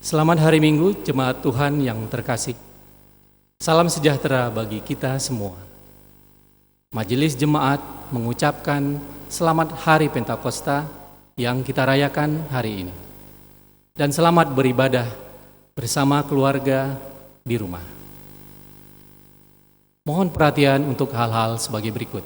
Selamat hari Minggu, jemaat Tuhan yang terkasih. Salam sejahtera bagi kita semua. Majelis Jemaat mengucapkan selamat Hari Pentakosta yang kita rayakan hari ini. Dan selamat beribadah bersama keluarga di rumah. Mohon perhatian untuk hal-hal sebagai berikut.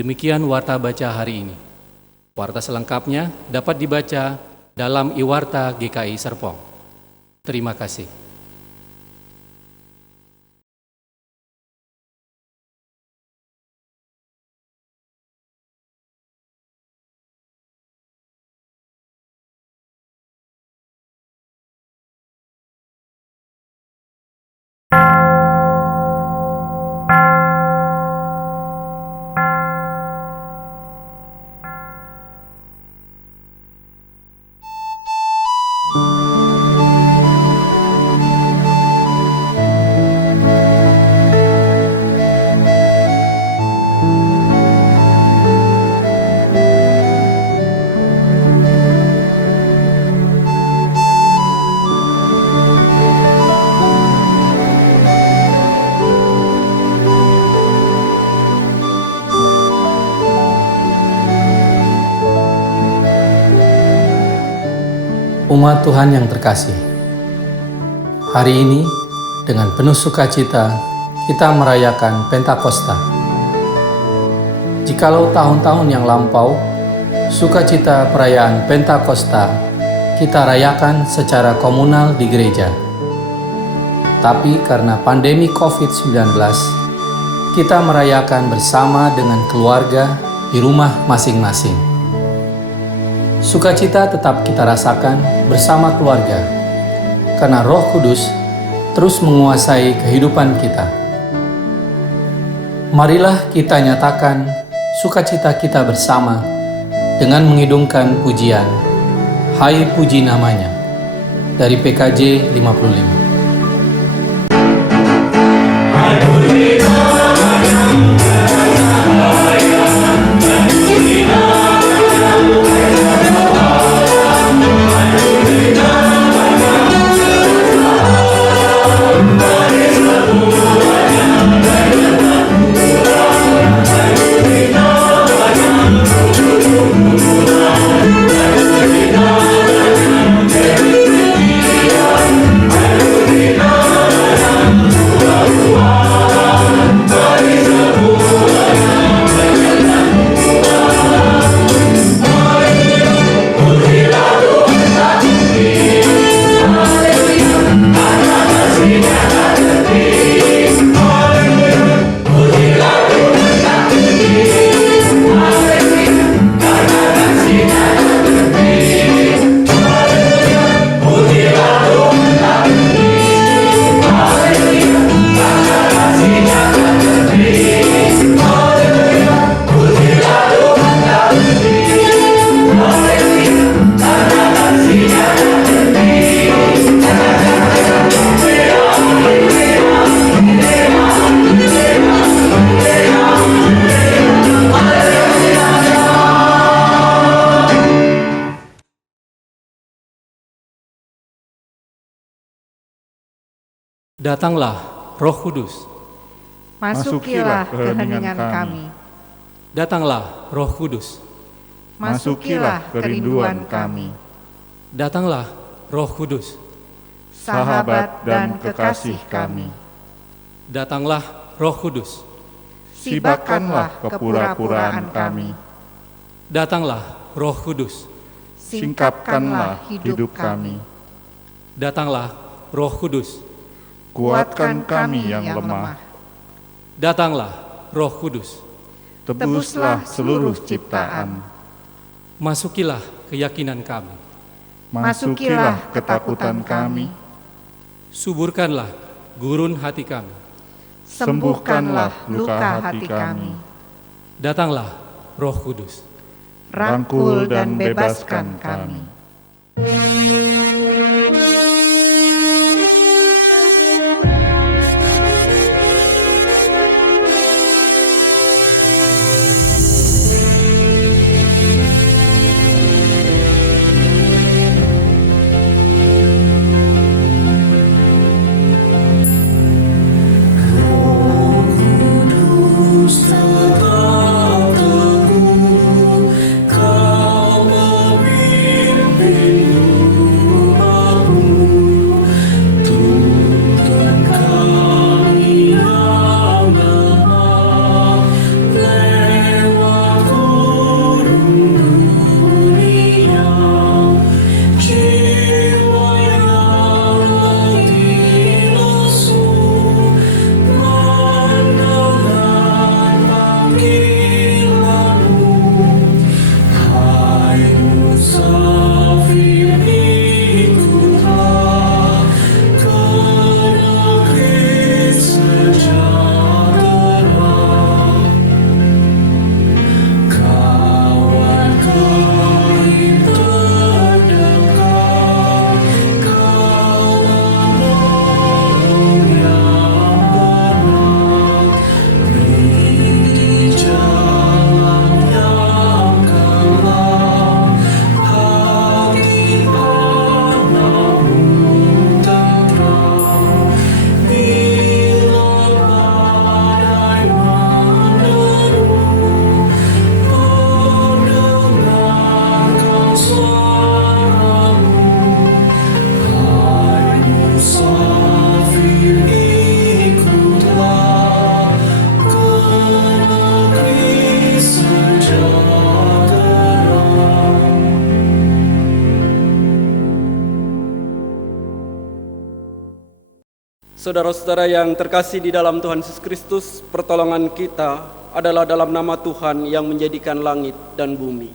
Demikian warta baca hari ini. Warta selengkapnya dapat dibaca dalam Iwarta GKI Serpong. Terima kasih. Umat Tuhan yang terkasih, hari ini dengan penuh sukacita kita merayakan Pentakosta. Jikalau tahun-tahun yang lampau, sukacita perayaan Pentakosta kita rayakan secara komunal di gereja. Tapi karena pandemi COVID-19, kita merayakan bersama dengan keluarga di rumah masing-masing. Sukacita tetap kita rasakan bersama keluarga, karena Roh Kudus terus menguasai kehidupan kita. Marilah kita nyatakan sukacita kita bersama dengan mengidungkan pujian, Hai puji namanya, dari PKJ 55. Hallelujah. Datanglah Roh Kudus. Masukilah ke heningan kami. Datanglah Roh Kudus. Masukilah kerinduan kami. Datanglah Roh Kudus. Sahabat dan kekasih kami. Datanglah Roh Kudus. Sibakanlah kepura-puraan kami. Datanglah Roh Kudus. Singkapkanlah hidup kami. Datanglah Roh Kudus. Kuatkan kami yang lemah. Datanglah Roh Kudus. Tebuslah seluruh ciptaan. Masukilah keyakinan kami. Masukilah ketakutan kami. Suburkanlah gurun hati kami. Sembuhkanlah luka hati kami. Datanglah Roh Kudus. Rangkul dan bebaskan kami. Saudara-saudara yang terkasih di dalam Tuhan Yesus Kristus, pertolongan kita adalah dalam nama Tuhan yang menjadikan langit dan bumi.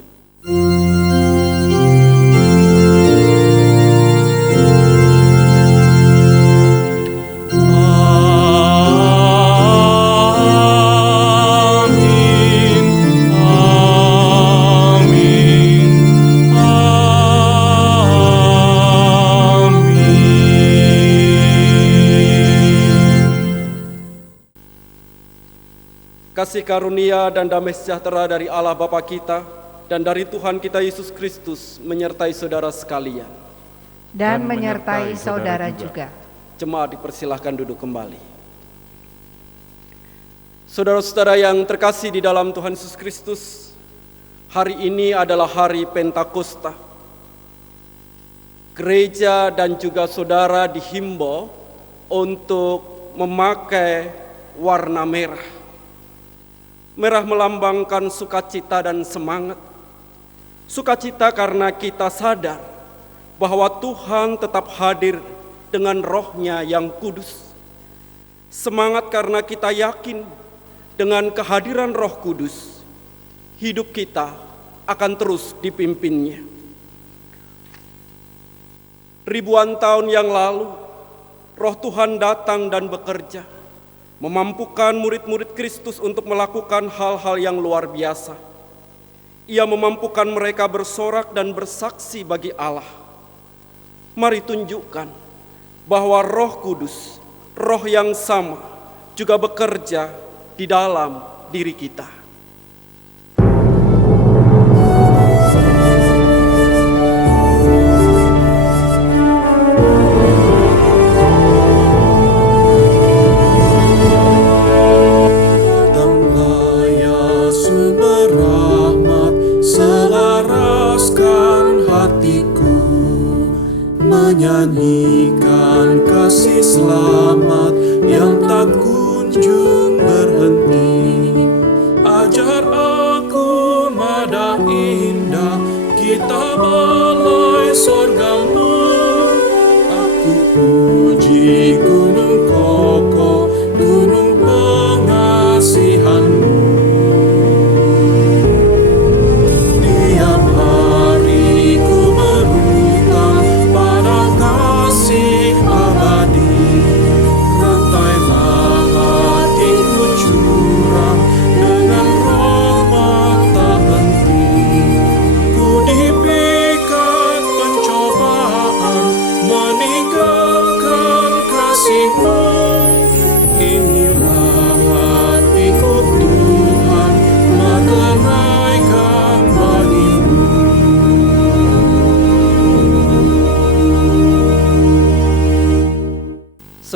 Kasih karunia dan damai sejahtera dari Allah Bapa kita dan dari Tuhan kita Yesus Kristus menyertai saudara sekalian. Dan menyertai saudara juga. Jemaat dipersilahkan duduk kembali. Saudara-saudara yang terkasih di dalam Tuhan Yesus Kristus, hari ini adalah hari Pentakosta. Gereja dan juga saudara dihimbau untuk memakai warna merah. Merah melambangkan sukacita dan semangat. Sukacita karena kita sadar bahwa Tuhan tetap hadir dengan roh-Nya yang kudus. Semangat karena kita yakin dengan kehadiran Roh Kudus, hidup kita akan terus dipimpinnya. Ribuan tahun yang lalu, Roh Tuhan datang dan bekerja, memampukan murid-murid Kristus untuk melakukan hal-hal yang luar biasa. Ia memampukan mereka bersorak dan bersaksi bagi Allah. Mari tunjukkan bahwa Roh Kudus, Roh yang sama, juga bekerja di dalam diri kita.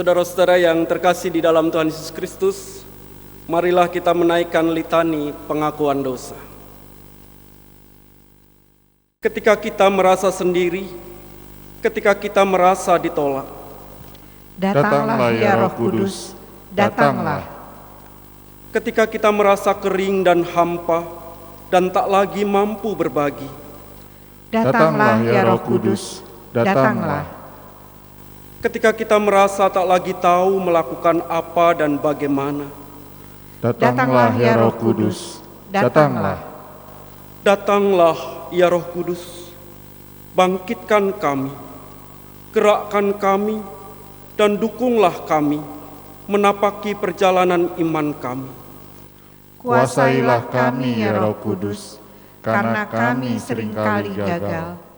Saudara-saudara yang terkasih di dalam Tuhan Yesus Kristus, marilah kita menaikkan litani pengakuan dosa. Ketika kita merasa sendiri, ketika kita merasa ditolak, datanglah ya Roh Kudus, datanglah. Ketika kita merasa kering dan hampa dan tak lagi mampu berbagi, Datanglah ya Roh Kudus, datanglah. ketika kita merasa tak lagi tahu melakukan apa dan bagaimana, Datanglah ya Roh Kudus, datanglah. datanglah ya Roh Kudus, bangkitkan kami, gerakkan kami, dan dukunglah kami menapaki perjalanan iman kami. Kuasailah kami ya Roh Kudus, karena kami seringkali gagal.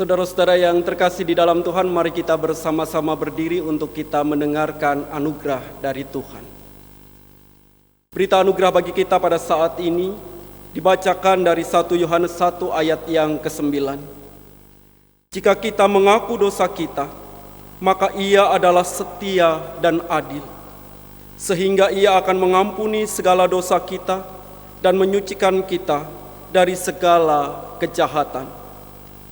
Saudara-saudara yang terkasih di dalam Tuhan, mari kita bersama-sama berdiri untuk kita mendengarkan anugerah dari Tuhan. Berita anugerah bagi kita pada saat ini dibacakan dari 1 Yohanes 1 ayat yang ke-9. Jika kita mengaku dosa kita, maka Ia adalah setia dan adil, sehingga Ia akan mengampuni segala dosa kita dan menyucikan kita dari segala kejahatan.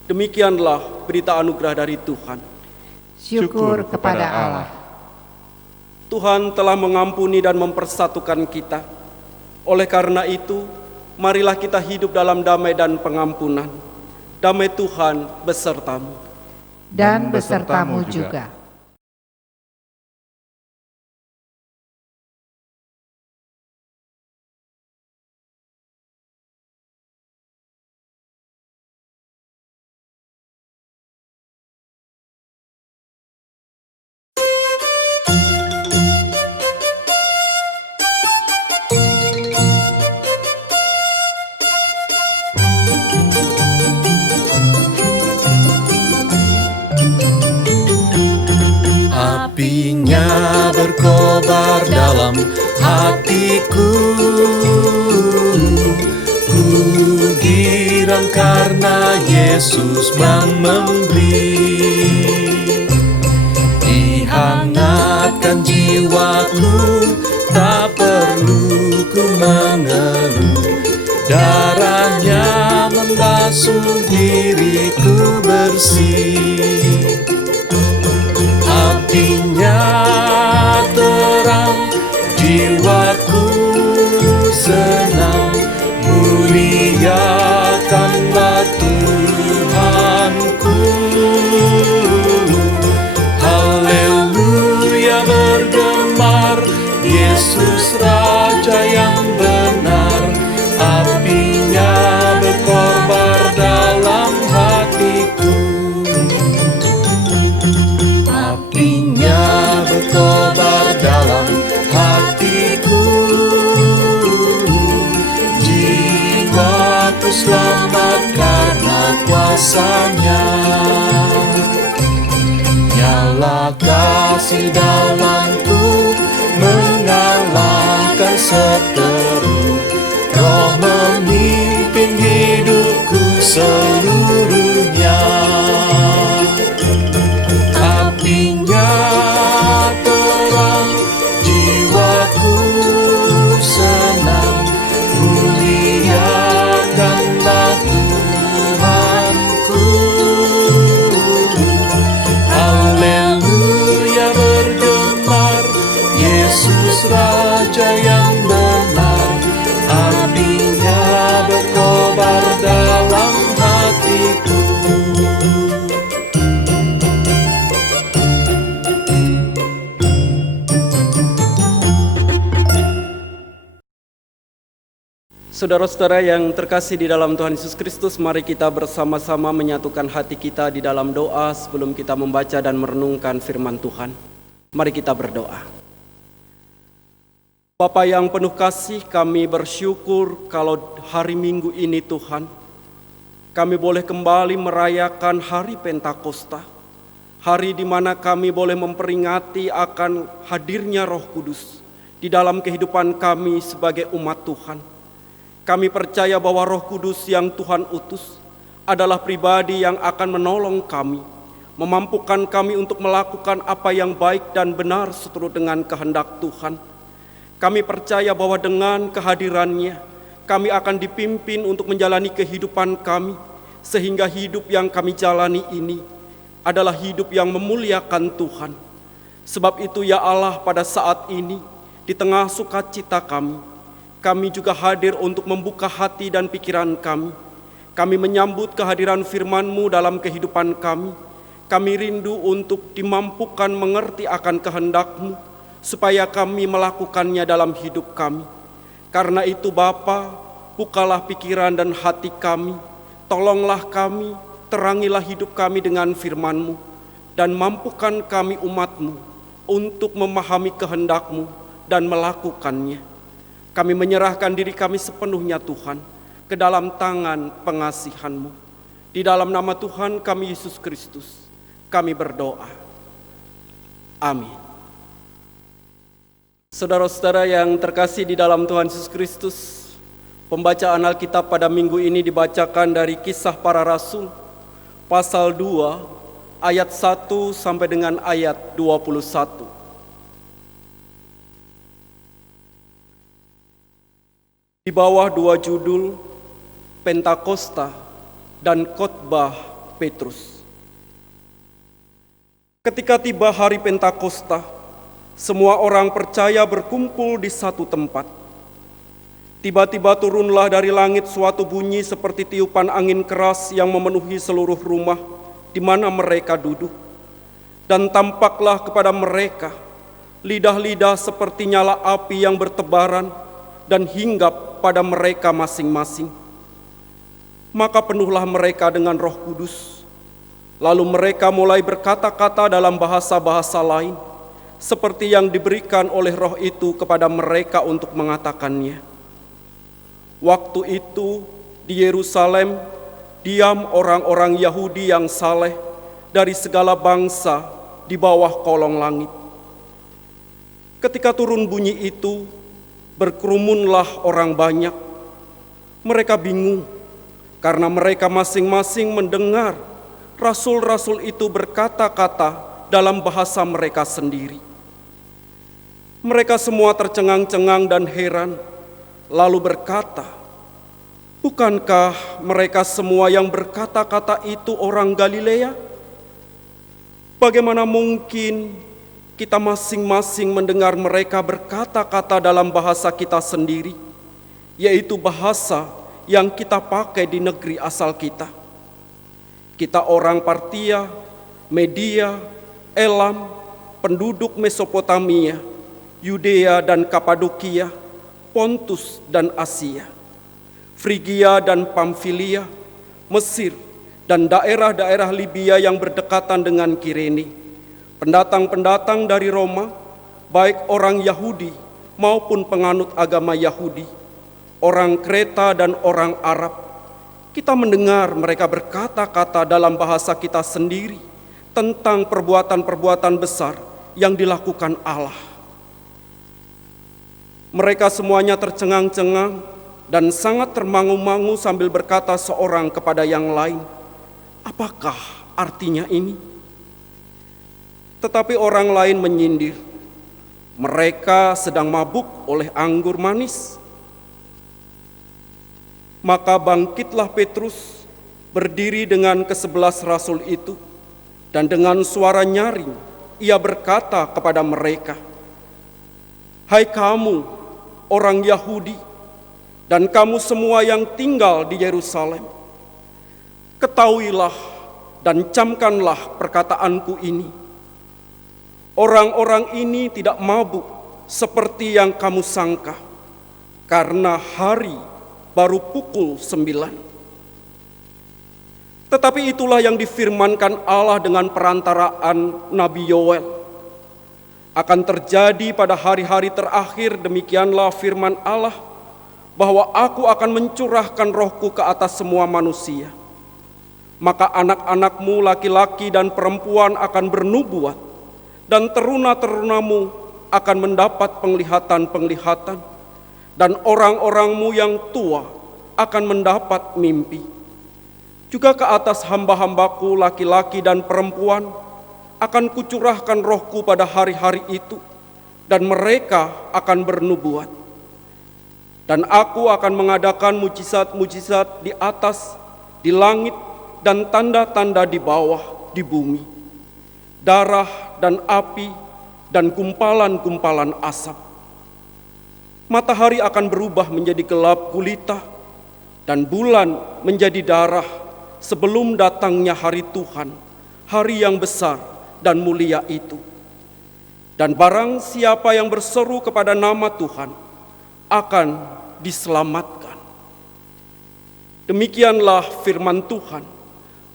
Demikianlah berita anugerah dari Tuhan. Syukur kepada Allah. Tuhan telah mengampuni dan mempersatukan kita. Oleh karena itu, marilah kita hidup dalam damai dan pengampunan. Damai Tuhan besertamu. Dan besertamu juga. Apinya berkobar dalam hatiku, ku girang karena Yesus yang memberi. Dihangatkan jiwaku, tak perlu ku mengeluh. Darahnya membasuh diriku bersih. Apinya terang, jiwaku senang, muliakanlah Tuhanku. Haleluya bergemar, Yesus Raja yang benar. Apinya berkobar dalam hatiku. kasih dalamku mengalahkan seteru. Roh memimpin hidupku seluruhnya. Apinya terang, jiwaku senang, muliakanlah Tuhanku. Haleluya bergemar, Yesus Raja yang benar. Apinya berkobar dalam hatiku. Saudara-saudara yang terkasih di dalam Tuhan Yesus Kristus, mari kita bersama-sama menyatukan hati kita di dalam doa sebelum kita membaca dan merenungkan firman Tuhan. Mari kita berdoa. Bapa yang penuh kasih, kami bersyukur kalau hari Minggu ini Tuhan, kami boleh kembali merayakan hari Pentakosta, hari di mana kami boleh memperingati akan hadirnya Roh Kudus di dalam kehidupan kami sebagai umat Tuhan. Kami percaya bahwa Roh Kudus yang Tuhan utus adalah pribadi yang akan menolong kami, memampukan kami untuk melakukan apa yang baik dan benar seturut dengan kehendak Tuhan. Kami percaya bahwa dengan kehadirannya, kami akan dipimpin untuk menjalani kehidupan kami, sehingga hidup yang kami jalani ini adalah hidup yang memuliakan Tuhan. Sebab itu ya Allah, pada saat ini, di tengah sukacita kami juga hadir untuk membuka hati dan pikiran kami. Kami menyambut kehadiran firman-Mu dalam kehidupan kami. Kami rindu untuk dimampukan mengerti akan kehendak-Mu, supaya kami melakukannya dalam hidup kami. Karena itu Bapa, bukalah pikiran dan hati kami, tolonglah kami, terangilah hidup kami dengan firman-Mu, dan mampukan kami umat-Mu untuk memahami kehendak-Mu dan melakukannya. Kami menyerahkan diri kami sepenuhnya Tuhan ke dalam tangan pengasihan-Mu. Di dalam nama Tuhan kami Yesus Kristus, kami berdoa. Amin. Saudara-saudara yang terkasih di dalam Tuhan Yesus Kristus, pembacaan Alkitab pada minggu ini dibacakan dari Kisah Para Rasul, pasal 2, ayat 1 sampai dengan ayat 21. Di bawah dua judul, Pentakosta dan Khotbah Petrus. Ketika tiba hari Pentakosta, semua orang percaya berkumpul di satu tempat. Tiba-tiba turunlah dari langit suatu bunyi seperti tiupan angin keras yang memenuhi seluruh rumah di mana mereka duduk. Dan tampaklah kepada mereka lidah-lidah seperti nyala api yang bertebaran dan hinggap pada mereka masing-masing. Maka penuhlah mereka dengan Roh Kudus. Lalu mereka mulai berkata-kata dalam bahasa-bahasa lain, seperti yang diberikan oleh Roh itu kepada mereka untuk mengatakannya. Waktu itu di Yerusalem diam orang-orang Yahudi yang saleh dari segala bangsa di bawah kolong langit. Ketika turun bunyi itu, berkerumunlah orang banyak. Mereka bingung karena mereka masing-masing mendengar rasul-rasul itu berkata-kata dalam bahasa mereka sendiri. Mereka semua tercengang-cengang dan heran, lalu berkata, "Bukankah mereka semua yang berkata-kata itu orang Galilea? Bagaimana mungkin kita masing-masing mendengar mereka berkata-kata dalam bahasa kita sendiri, yaitu bahasa yang kita pakai di negeri asal kita? Kita orang Partia, Media, Elam, penduduk Mesopotamia, Yudea dan Kapadokia, Pontus dan Asia, Frigia dan Pamfilia, Mesir, dan daerah-daerah Libya yang berdekatan dengan Kirene, pendatang-pendatang dari Roma, baik orang Yahudi maupun penganut agama Yahudi, orang Kreta dan orang Arab. Kita mendengar mereka berkata-kata dalam bahasa kita sendiri tentang perbuatan-perbuatan besar yang dilakukan Allah. Mereka semuanya tercengang-cengang dan sangat termangu-mangu sambil berkata seorang kepada yang lain, "Apakah artinya ini?" Tetapi orang lain menyindir, "Mereka sedang mabuk oleh anggur manis." Maka bangkitlah Petrus, berdiri dengan ke-11 rasul itu, dan dengan suara nyaring ia berkata kepada mereka, "Hai kamu, orang Yahudi, dan kamu semua yang tinggal di Yerusalem, ketahuilah dan camkanlah perkataanku ini. Orang-orang ini tidak mabuk seperti yang kamu sangka, karena hari baru pukul 9. Tetapi itulah yang difirmankan Allah dengan perantaraan Nabi Yoel. Akan terjadi pada hari-hari terakhir, demikianlah firman Allah, bahwa aku akan mencurahkan rohku ke atas semua manusia. Maka anak-anakmu laki-laki dan perempuan akan bernubuat, dan teruna-terunamu akan mendapat penglihatan-penglihatan, dan orang-orangmu yang tua akan mendapat mimpi. Juga ke atas hamba-hambaku laki-laki dan perempuan akan kucurahkan rohku pada hari-hari itu, dan mereka akan bernubuat. Dan aku akan mengadakan mujizat-mujizat di atas, di langit, dan tanda-tanda di bawah, di bumi. Darah dan api dan gumpalan-gumpalan asap. Matahari akan berubah menjadi gelap gulita, dan bulan menjadi darah sebelum datangnya hari Tuhan, hari yang besar dan mulia itu. Dan barang siapa yang berseru kepada nama Tuhan akan diselamatkan. Demikianlah firman Tuhan.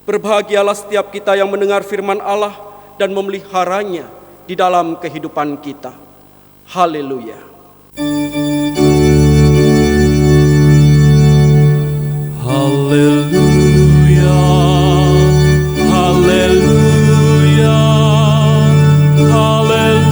Berbahagialah setiap kita yang mendengar firman Allah dan memeliharanya di dalam kehidupan kita. Haleluya. Haleluya, haleluya, haleluya.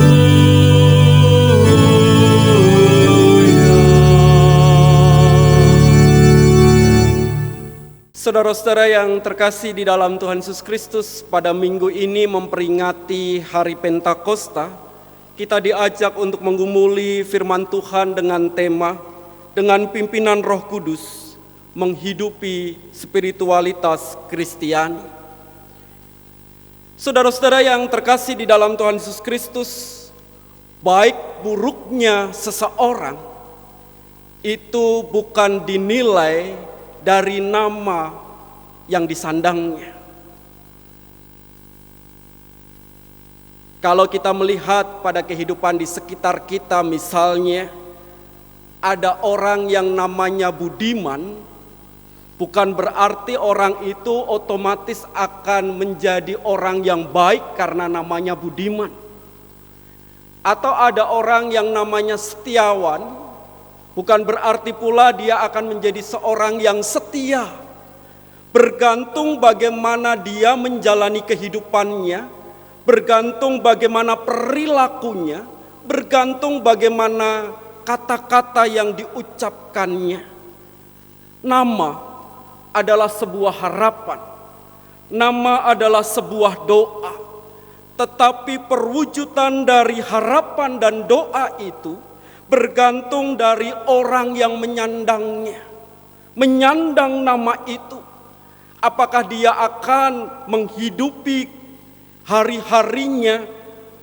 Saudara-saudara yang terkasih di dalam Tuhan Yesus Kristus, pada minggu ini memperingati hari Pentakosta, kita diajak untuk menggumuli firman Tuhan dengan tema, dengan pimpinan Roh Kudus, menghidupi spiritualitas Kristiani. Saudara-saudara yang terkasih di dalam Tuhan Yesus Kristus, baik buruknya seseorang itu bukan dinilai dari nama yang disandangnya. Kalau kita melihat pada kehidupan di sekitar kita, misalnya ada orang yang namanya Budiman, bukan berarti orang itu otomatis akan menjadi orang yang baik karena namanya Budiman. Atau ada orang yang namanya Setiawan, bukan berarti pula dia akan menjadi seorang yang setia. Bergantung bagaimana dia menjalani kehidupannya, bergantung bagaimana perilakunya, bergantung bagaimana kata-kata yang diucapkannya. Nama adalah sebuah harapan, nama adalah sebuah doa, tetapi perwujudan dari harapan dan doa itu bergantung dari orang yang menyandangnya, menyandang nama itu. Apakah dia akan menghidupi hari-harinya,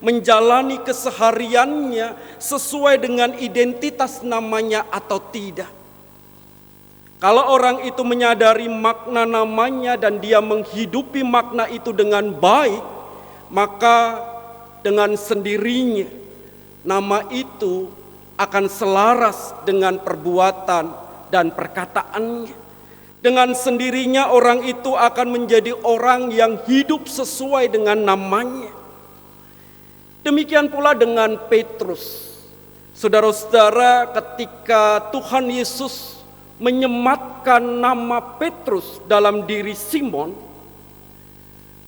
menjalani kesehariannya sesuai dengan identitas namanya atau tidak? Kalau orang itu menyadari makna namanya dan dia menghidupi makna itu dengan baik, maka dengan sendirinya nama itu akan selaras dengan perbuatan dan perkataannya. Dengan sendirinya orang itu akan menjadi orang yang hidup sesuai dengan namanya. Demikian pula dengan Petrus. Saudara-saudara, ketika Tuhan Yesus menyematkan nama Petrus dalam diri Simon,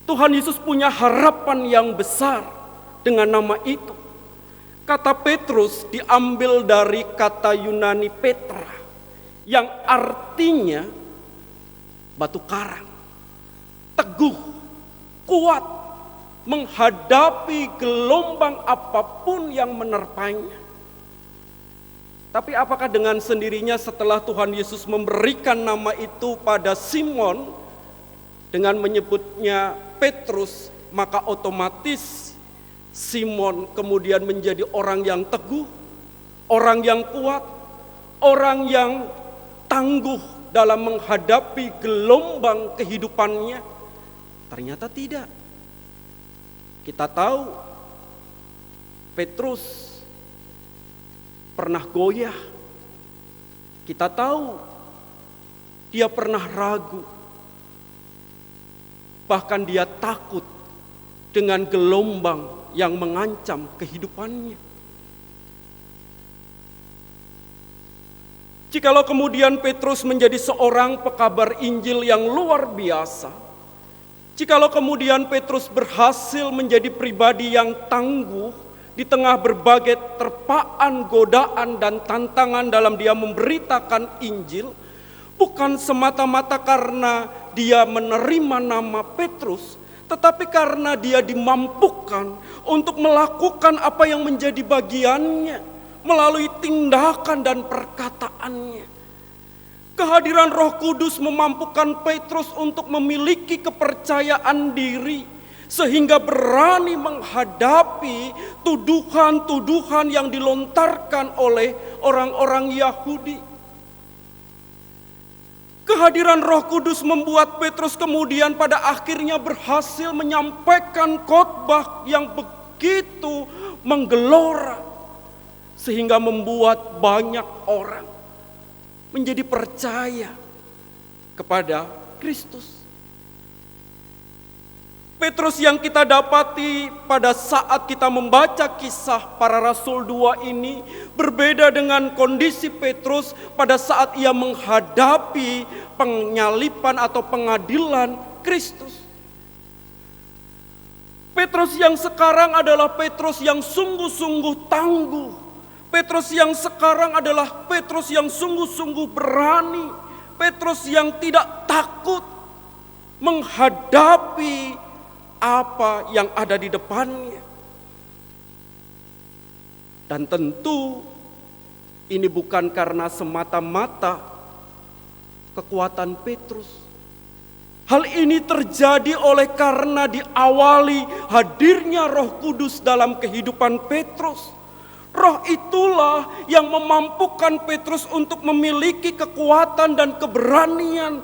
Tuhan Yesus punya harapan yang besar dengan nama itu. Kata Petrus diambil dari kata Yunani Petra yang artinya batu karang, teguh, kuat, menghadapi gelombang apapun yang menerpanya. Tapi apakah dengan sendirinya setelah Tuhan Yesus memberikan nama itu pada Simon dengan menyebutnya Petrus, maka otomatis Simon kemudian menjadi orang yang teguh, orang yang kuat, orang yang tangguh dalam menghadapi gelombang kehidupannya? Ternyata tidak. Kita tahu Petrus pernah goyah. Kita tahu dia pernah ragu. Bahkan dia takut dengan gelombang yang mengancam kehidupannya. Jikalau kemudian Petrus menjadi seorang pekabar Injil yang luar biasa, jikalau kemudian Petrus berhasil menjadi pribadi yang tangguh di tengah berbagai terpaan, godaan, dan tantangan dalam dia memberitakan Injil, bukan semata-mata karena dia menerima nama Petrus, tetapi karena dia dimampukan untuk melakukan apa yang menjadi bagiannya melalui tindakan dan perkataannya. Kehadiran Roh Kudus memampukan Petrus untuk memiliki kepercayaan diri sehingga berani menghadapi tuduhan-tuduhan yang dilontarkan oleh orang-orang Yahudi. Kehadiran Roh Kudus membuat Petrus kemudian pada akhirnya berhasil menyampaikan khotbah yang begitu menggelora sehingga membuat banyak orang menjadi percaya kepada Kristus. Petrus yang kita dapati pada saat kita membaca kisah para rasul 2 ini berbeda dengan kondisi Petrus pada saat ia menghadapi penyalipan atau pengadilan Kristus. Petrus yang sekarang adalah Petrus yang sungguh-sungguh tangguh. Petrus yang sekarang adalah Petrus yang sungguh-sungguh berani. Petrus yang tidak takut menghadapi apa yang ada di depannya. Dan tentu ini bukan karena semata-mata kekuatan Petrus. Hal ini terjadi oleh karena diawali hadirnya Roh Kudus dalam kehidupan Petrus. Roh itulah yang memampukan Petrus untuk memiliki kekuatan dan keberanian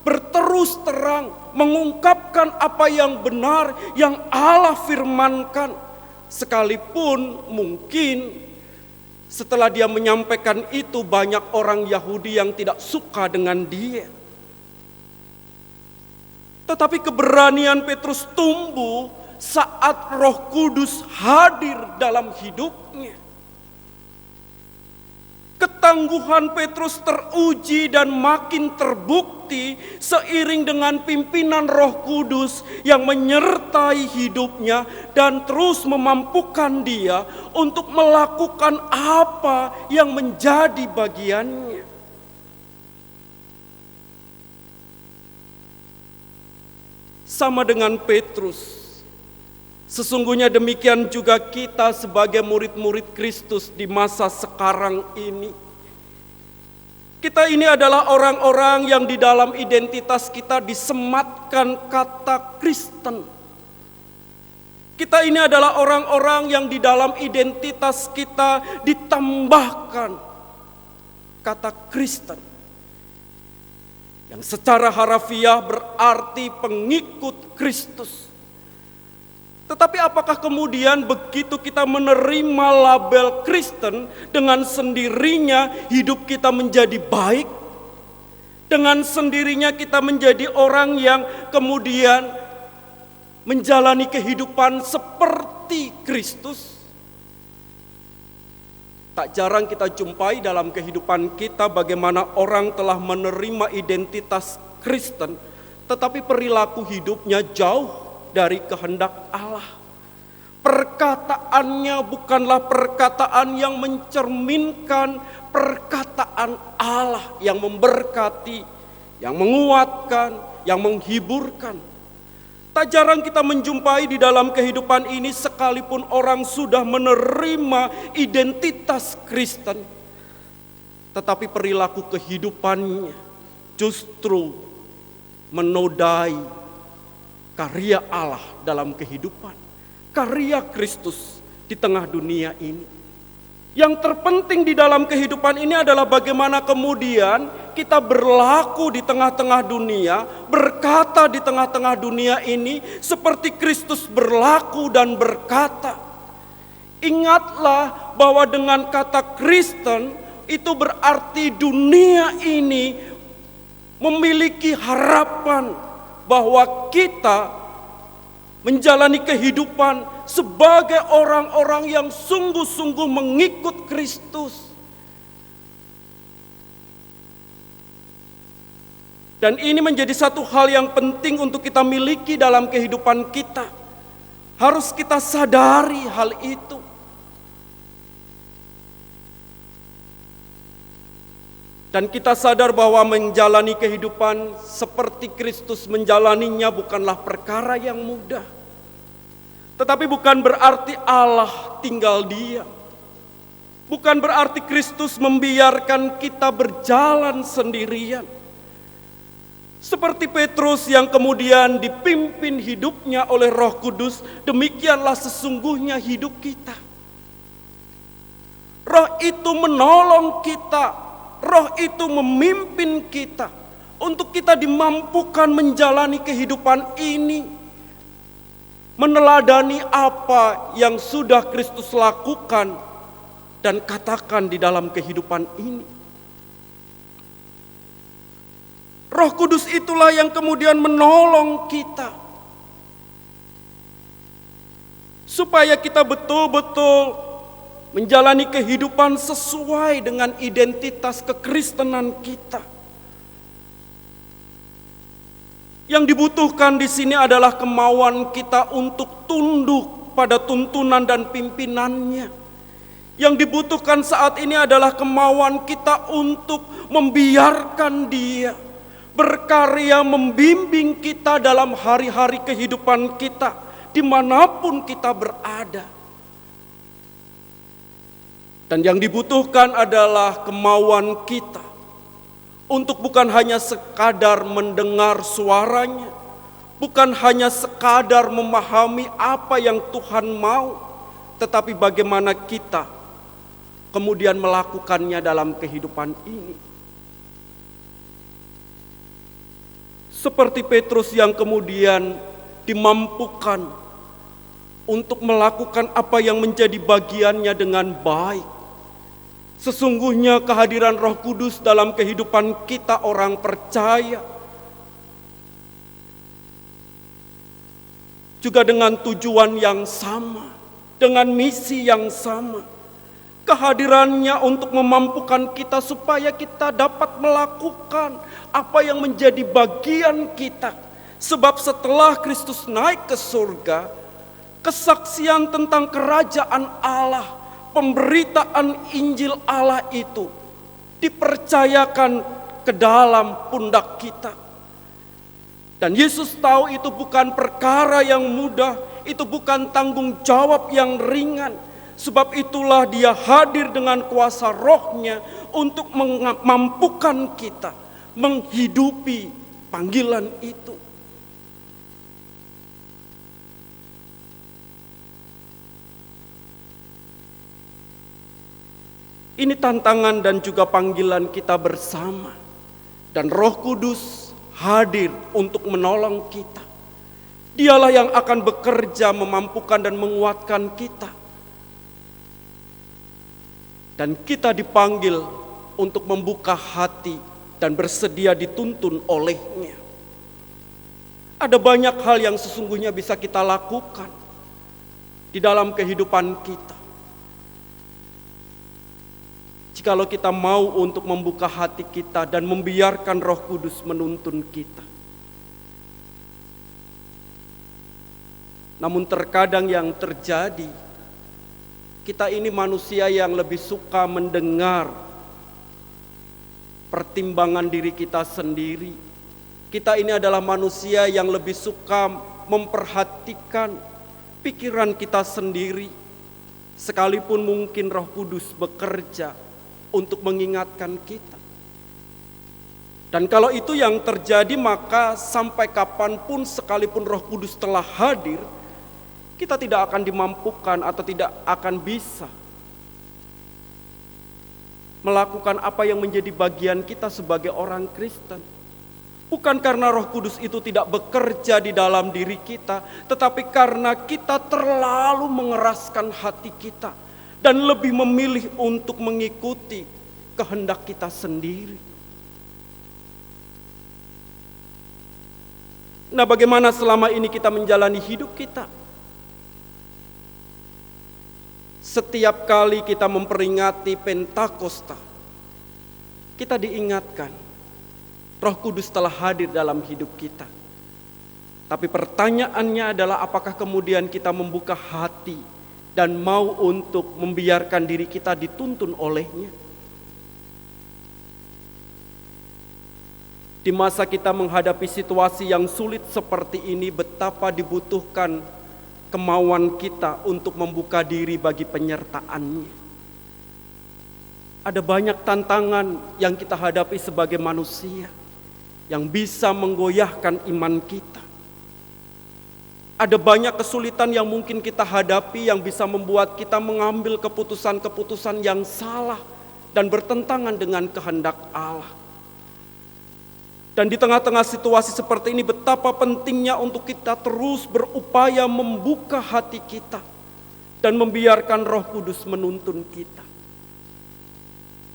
berterus terang mengungkapkan apa yang benar yang Allah firmankan, sekalipun mungkin setelah dia menyampaikan itu banyak orang Yahudi yang tidak suka dengan dia. Tetapi keberanian Petrus tumbuh saat Roh Kudus hadir dalam hidupnya. Ketangguhan Petrus teruji dan makin terbukti seiring dengan pimpinan Roh Kudus yang menyertai hidupnya dan terus memampukan dia untuk melakukan apa yang menjadi bagiannya. Sama dengan Petrus, sesungguhnya demikian juga kita sebagai murid-murid Kristus di masa sekarang ini. Kita ini adalah orang-orang yang di dalam identitas kita disematkan kata Kristen. Kita ini adalah orang-orang yang di dalam identitas kita ditambahkan kata Kristen, yang secara harafiah berarti pengikut Kristus. Tetapi apakah kemudian begitu kita menerima label Kristen, dengan sendirinya hidup kita menjadi baik? Dengan sendirinya kita menjadi orang yang kemudian menjalani kehidupan seperti Kristus? Tak jarang kita jumpai dalam kehidupan kita bagaimana orang telah menerima identitas Kristen, tetapi perilaku hidupnya jauh dari kehendak Allah. perkataannya bukanlah perkataan yang mencerminkan perkataan Allah yang memberkati, yang menguatkan, yang menghiburkan. Tak jarang kita menjumpai di dalam kehidupan ini sekalipun orang sudah menerima identitas Kristen, tetapi perilaku kehidupannya justru menodai karya Allah dalam kehidupan, karya Kristus di tengah dunia ini. Yang terpenting di dalam kehidupan ini adalah bagaimana kemudian kita berlaku di tengah-tengah dunia, berkata di tengah-tengah dunia ini seperti Kristus berlaku dan berkata. Ingatlah bahwa dengan kata Kristen itu berarti dunia ini memiliki harapan bahwa kita menjalani kehidupan sebagai orang-orang yang sungguh-sungguh mengikut Kristus. Dan ini menjadi satu hal yang penting untuk kita miliki dalam kehidupan kita. Harus kita sadari hal itu. Dan kita sadar bahwa menjalani kehidupan seperti Kristus menjalaninya bukanlah perkara yang mudah. Tetapi bukan berarti Allah tinggal diam. Bukan berarti Kristus membiarkan kita berjalan sendirian. Seperti Petrus yang kemudian dipimpin hidupnya oleh Roh Kudus, demikianlah sesungguhnya hidup kita. Roh itu menolong kita, Roh itu memimpin kita untuk kita dimampukan menjalani kehidupan ini, meneladani apa yang sudah Kristus lakukan dan katakan di dalam kehidupan ini. Roh Kudus itulah yang kemudian menolong kita supaya kita betul-betul menjalani kehidupan sesuai dengan identitas kekristenan kita. Yang dibutuhkan di sini adalah kemauan kita untuk tunduk pada tuntunan dan pimpinannya. Yang dibutuhkan saat ini adalah kemauan kita untuk membiarkan Dia berkarya membimbing kita dalam hari-hari kehidupan kita, dimanapun kita berada. Dan yang dibutuhkan adalah kemauan kita untuk bukan hanya sekadar mendengar suaranya, bukan hanya sekadar memahami apa yang Tuhan mau, tetapi bagaimana kita kemudian melakukannya dalam kehidupan ini. Seperti Petrus yang kemudian dimampukan untuk melakukan apa yang menjadi bagiannya dengan baik. Sesungguhnya kehadiran Roh Kudus dalam kehidupan kita orang percaya juga dengan tujuan yang sama, dengan misi yang sama. Kehadirannya untuk memampukan kita supaya kita dapat melakukan apa yang menjadi bagian kita. Sebab setelah Kristus naik ke surga, kesaksian tentang kerajaan Allah, pemberitaan Injil Allah itu dipercayakan ke dalam pundak kita. Dan Yesus tahu itu bukan perkara yang mudah, itu bukan tanggung jawab yang ringan. Sebab itulah Dia hadir dengan kuasa Roh-Nya untuk memampukan kita menghidupi panggilan itu. Ini tantangan dan juga panggilan kita bersama. Dan Roh Kudus hadir untuk menolong kita. Dialah yang akan bekerja memampukan dan menguatkan kita. Dan kita dipanggil untuk membuka hati dan bersedia dituntun oleh-Nya. Ada banyak hal yang sesungguhnya bisa kita lakukan di dalam kehidupan kita. Jikalau kita mau untuk membuka hati kita dan membiarkan Roh Kudus menuntun kita. Namun terkadang yang terjadi Kita ini manusia yang lebih suka mendengar pertimbangan diri kita sendiri. Kita ini adalah manusia yang lebih suka memperhatikan pikiran kita sendiri, sekalipun mungkin Roh Kudus bekerja untuk mengingatkan kita. Dan kalau itu yang terjadi, maka sampai kapanpun sekalipun Roh Kudus telah hadir, kita tidak akan dimampukan atau tidak akan bisa melakukan apa yang menjadi bagian kita sebagai orang Kristen. Bukan karena Roh Kudus itu tidak bekerja di dalam diri kita, tetapi karena kita terlalu mengeraskan hati kita dan lebih memilih untuk mengikuti kehendak kita sendiri. Nah, bagaimana selama ini kita menjalani hidup kita? Setiap kali kita memperingati Pentakosta, kita diingatkan Roh Kudus telah hadir dalam hidup kita. Tapi pertanyaannya adalah apakah kemudian kita membuka hati dan mau untuk membiarkan diri kita dituntun olehnya? Di masa kita menghadapi situasi yang sulit seperti ini, betapa dibutuhkan kemauan kita untuk membuka diri bagi penyertaannya. Ada banyak tantangan yang kita hadapi sebagai manusia yang bisa menggoyahkan iman kita. Ada banyak kesulitan yang mungkin kita hadapi yang bisa membuat kita mengambil keputusan-keputusan yang salah dan bertentangan dengan kehendak Allah. Dan di tengah-tengah situasi seperti ini, betapa pentingnya untuk kita terus berupaya membuka hati kita dan membiarkan Roh Kudus menuntun kita.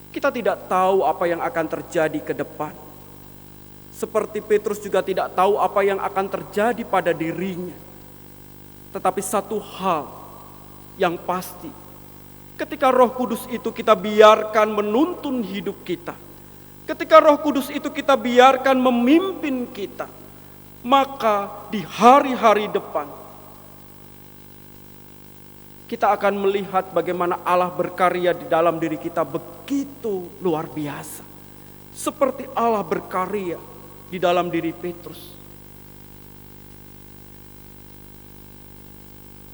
Kita tidak tahu apa yang akan terjadi ke depan. Seperti Petrus juga tidak tahu apa yang akan terjadi pada dirinya. Tetapi satu hal yang pasti, ketika Roh Kudus itu kita biarkan menuntun hidup kita, ketika Roh Kudus itu kita biarkan memimpin kita, maka di hari-hari depan kita akan melihat bagaimana Allah berkarya di dalam diri kita begitu luar biasa. Seperti Allah berkarya di dalam diri Petrus.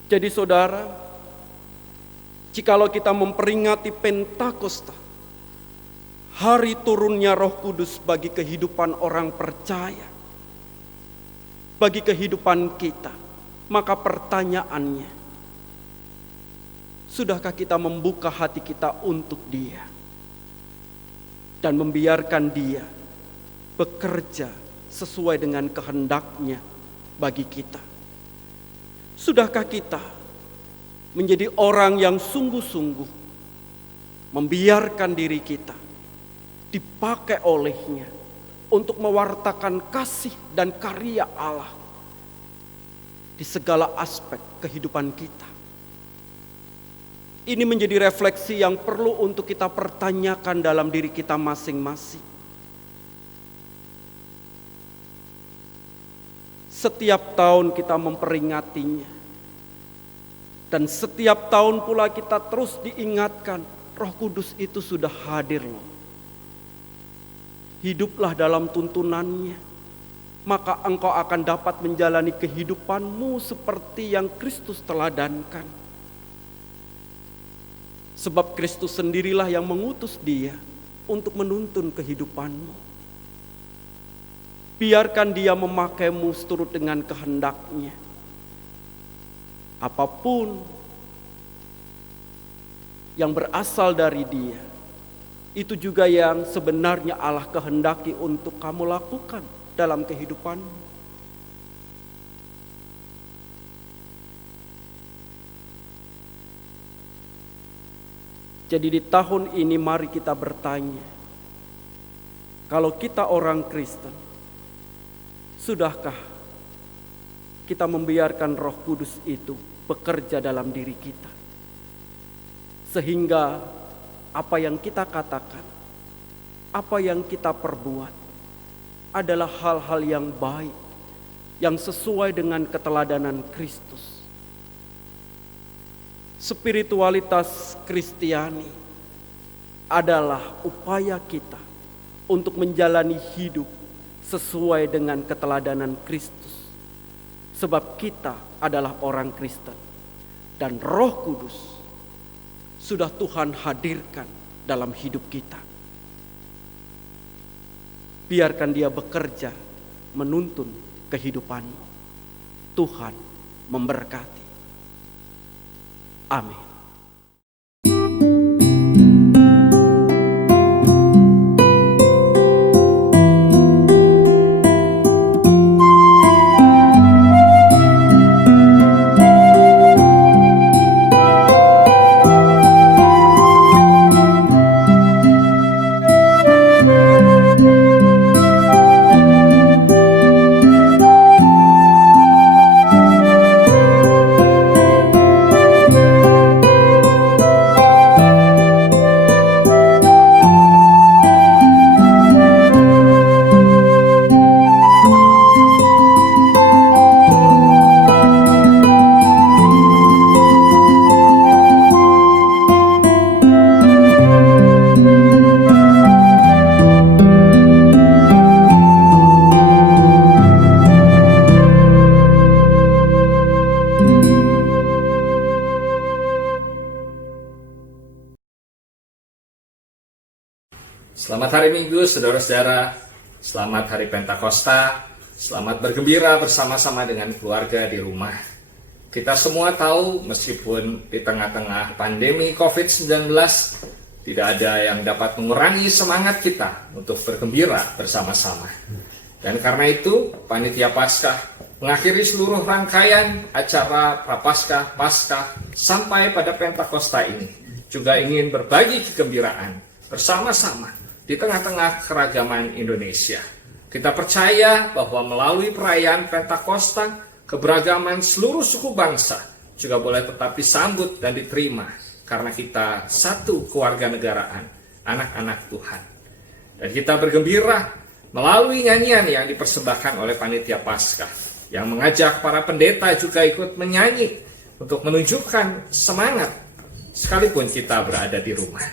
Jadi saudara, jikalau kita memperingati Pentakosta, hari turunnya Roh Kudus bagi kehidupan orang percaya, bagi kehidupan kita, maka pertanyaannya, sudahkah kita membuka hati kita untuk Dia dan membiarkan Dia bekerja sesuai dengan kehendak-Nya bagi kita? Sudahkah kita menjadi orang yang sungguh-sungguh membiarkan diri kita dipakai oleh-Nya untuk mewartakan kasih dan karya Allah di segala aspek kehidupan kita? Ini menjadi refleksi yang perlu untuk kita pertanyakan dalam diri kita masing-masing. Setiap tahun kita memperingatinya, dan setiap tahun pula kita terus diingatkan, Roh Kudus itu sudah hadir loh. Hiduplah dalam tuntunannya, maka engkau akan dapat menjalani kehidupanmu seperti yang Kristus teladankan. Sebab Kristus sendirilah yang mengutus Dia untuk menuntun kehidupanmu. Biarkan Dia memakaimu seturut dengan kehendak-Nya. Apapun yang berasal dari Dia, itu juga yang sebenarnya Allah kehendaki untuk kamu lakukan dalam kehidupanmu. Jadi di tahun ini mari kita bertanya, kalau kita orang Kristen, sudahkah kita membiarkan Roh Kudus itu bekerja dalam diri kita? Sehingga apa yang kita katakan, apa yang kita perbuat adalah hal-hal yang baik, yang sesuai dengan keteladanan Kristus. Spiritualitas Kristiani adalah upaya kita untuk menjalani hidup sesuai dengan keteladanan Kristus. Sebab kita adalah orang Kristen dan Roh Kudus sudah Tuhan hadirkan dalam hidup kita. Biarkan Dia bekerja menuntun kehidupanmu. Tuhan memberkati. Amin. Selamat hari Minggu, saudara-saudara. Selamat hari Pentakosta. Selamat bergembira bersama-sama dengan keluarga di rumah. Kita semua tahu, meskipun di tengah-tengah pandemi COVID-19, tidak ada yang dapat mengurangi semangat kita untuk bergembira bersama-sama. Dan karena itu, Panitia Paskah mengakhiri seluruh rangkaian acara Prapaskah, Paskah, sampai pada Pentakosta ini, juga ingin berbagi kegembiraan bersama-sama di tengah-tengah keragaman Indonesia. Kita percaya bahwa melalui perayaan Pentakosta, keberagaman seluruh suku bangsa juga boleh tetap disambut dan diterima karena kita satu kewarganegaraan, anak-anak Tuhan. Dan kita bergembira melalui nyanyian yang dipersembahkan oleh Panitia Paskah, yang mengajak para pendeta juga ikut menyanyi untuk menunjukkan semangat sekalipun kita berada di rumah.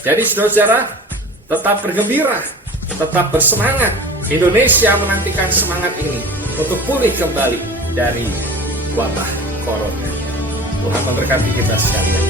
Jadi saudara-saudara, tetap bergembira, tetap bersemangat. Indonesia menantikan semangat ini untuk pulih kembali dari wabah corona. Tuhan memberkati kita sekalian.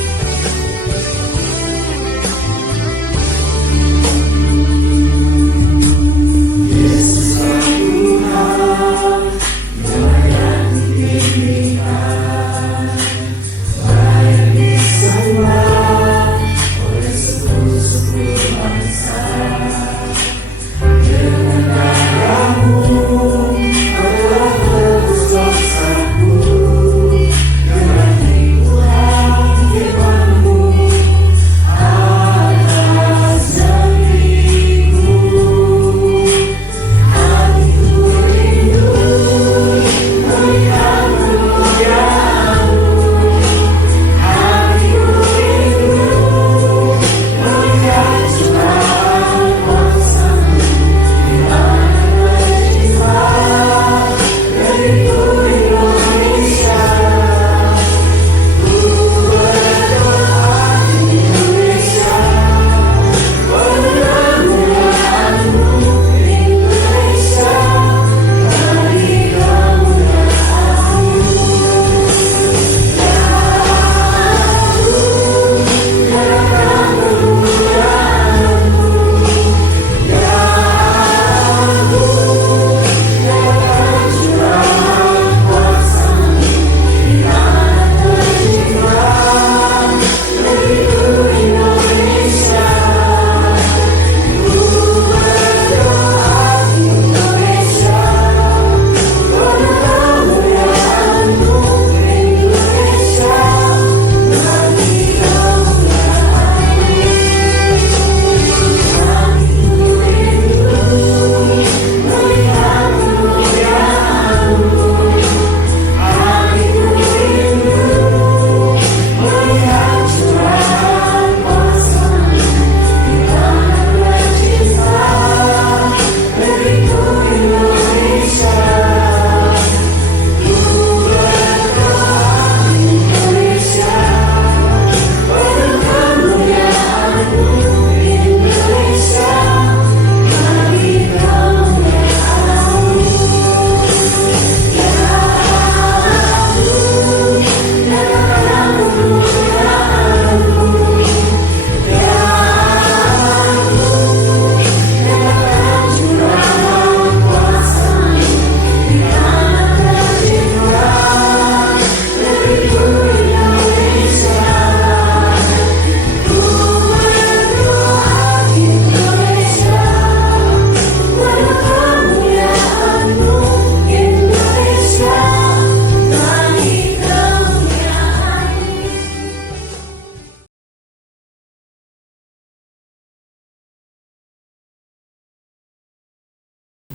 Terima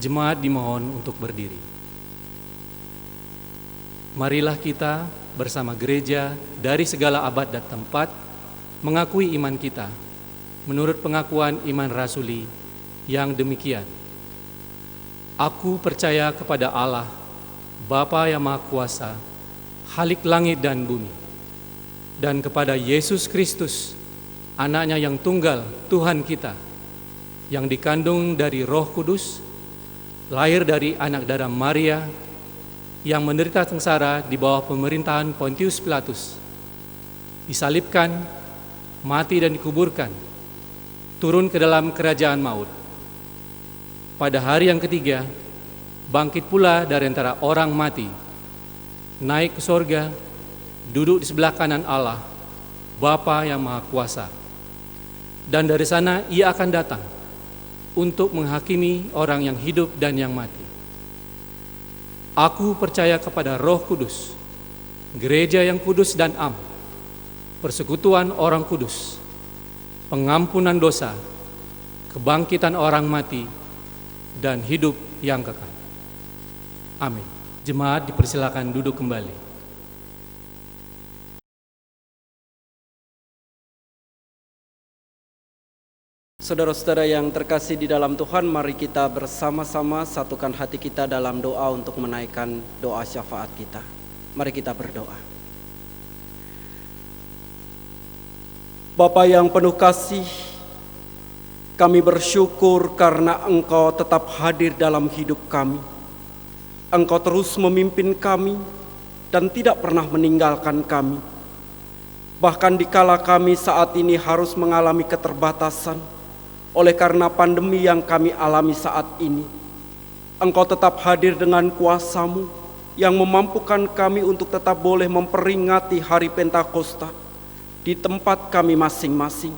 Jemaat dimohon untuk berdiri. Marilah kita bersama gereja dari segala abad dan tempat mengakui iman kita menurut pengakuan iman rasuli yang demikian. Aku percaya kepada Allah, Bapa yang Maha Kuasa, Khalik langit dan bumi, dan kepada Yesus Kristus, Anaknya yang tunggal, Tuhan kita, yang dikandung dari Roh Kudus, lahir dari anak darah Maria, yang menderita sengsara di bawah pemerintahan Pontius Pilatus, disalibkan, mati dan dikuburkan, turun ke dalam kerajaan maut. Pada hari yang ketiga, bangkit pula dari antara orang mati, naik ke sorga, duduk di sebelah kanan Allah, Bapa yang Maha Kuasa. Dan dari sana ia akan datang untuk menghakimi orang yang hidup dan yang mati. Aku percaya kepada Roh Kudus, gereja yang kudus dan am, persekutuan orang kudus, pengampunan dosa, kebangkitan orang mati, dan hidup yang kekal. Amin. Jemaat dipersilakan duduk kembali. Saudara-saudara yang terkasih di dalam Tuhan, mari kita bersama-sama satukan hati kita dalam doa untuk menaikkan doa syafaat kita. Mari kita berdoa. Bapa yang penuh kasih, kami bersyukur karena Engkau tetap hadir dalam hidup kami. Engkau terus memimpin kami dan tidak pernah meninggalkan kami. Bahkan dikala kami saat ini harus mengalami keterbatasan oleh karena pandemi yang kami alami saat ini, Engkau tetap hadir dengan kuasa-Mu yang memampukan kami untuk tetap boleh memperingati hari Pentakosta di tempat kami masing-masing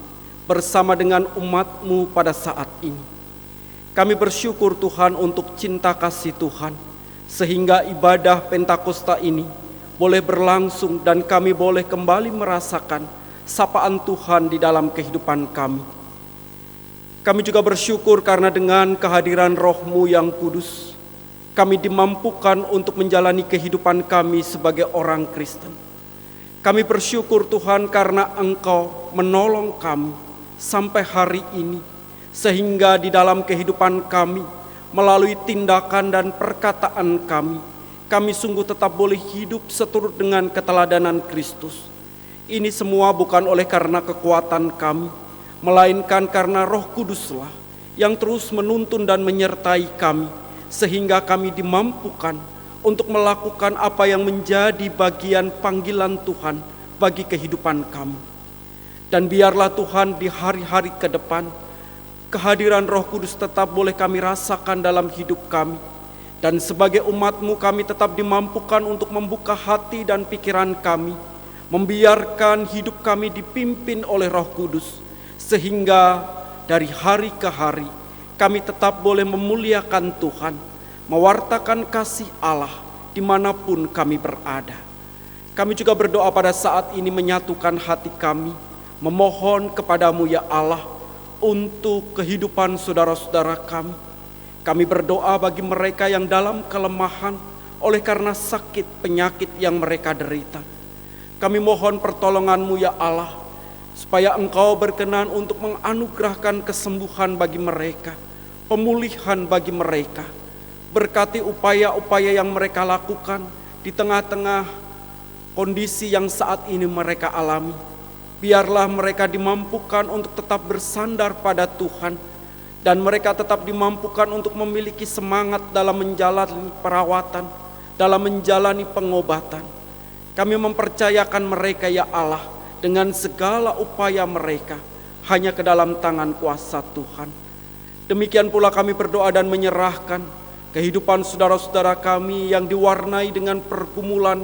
bersama dengan umat-Mu pada saat ini. Kami bersyukur Tuhan untuk cinta kasih Tuhan, sehingga ibadah Pentakosta ini boleh berlangsung dan kami boleh kembali merasakan sapaan Tuhan di dalam kehidupan kami. Kami juga bersyukur karena dengan kehadiran Roh-Mu yang kudus, kami dimampukan untuk menjalani kehidupan kami sebagai orang Kristen. Kami bersyukur Tuhan karena Engkau menolong kami sampai hari ini, sehingga di dalam kehidupan kami, melalui tindakan dan perkataan kami sungguh tetap boleh hidup seturut dengan keteladanan Kristus. Ini semua bukan oleh karena kekuatan kami, melainkan karena Roh Kuduslah yang terus menuntun dan menyertai kami, sehingga kami dimampukan untuk melakukan apa yang menjadi bagian panggilan Tuhan bagi kehidupan kami. Dan biarlah Tuhan di hari-hari ke depan, kehadiran Roh Kudus tetap boleh kami rasakan dalam hidup kami. Dan sebagai umat-Mu kami tetap dimampukan untuk membuka hati dan pikiran kami, membiarkan hidup kami dipimpin oleh Roh Kudus, sehingga dari hari ke hari kami tetap boleh memuliakan Tuhan, mewartakan kasih Allah dimanapun kami berada. Kami juga berdoa pada saat ini menyatukan hati kami, memohon kepadamu ya Allah untuk kehidupan saudara-saudara kami. Kami berdoa bagi mereka yang dalam kelemahan oleh karena sakit penyakit yang mereka derita. Kami mohon pertolongan-Mu ya Allah, supaya Engkau berkenan untuk menganugerahkan kesembuhan bagi mereka, pemulihan bagi mereka. Berkati upaya-upaya yang mereka lakukan di tengah-tengah kondisi yang saat ini mereka alami. Biarlah mereka dimampukan untuk tetap bersandar pada Tuhan, dan mereka tetap dimampukan untuk memiliki semangat dalam menjalani perawatan, dalam menjalani pengobatan. Kami mempercayakan mereka ya Allah, dengan segala upaya mereka hanya ke dalam tangan kuasa Tuhan. Demikian pula kami berdoa dan menyerahkan kehidupan saudara-saudara kami yang diwarnai dengan pergumulan,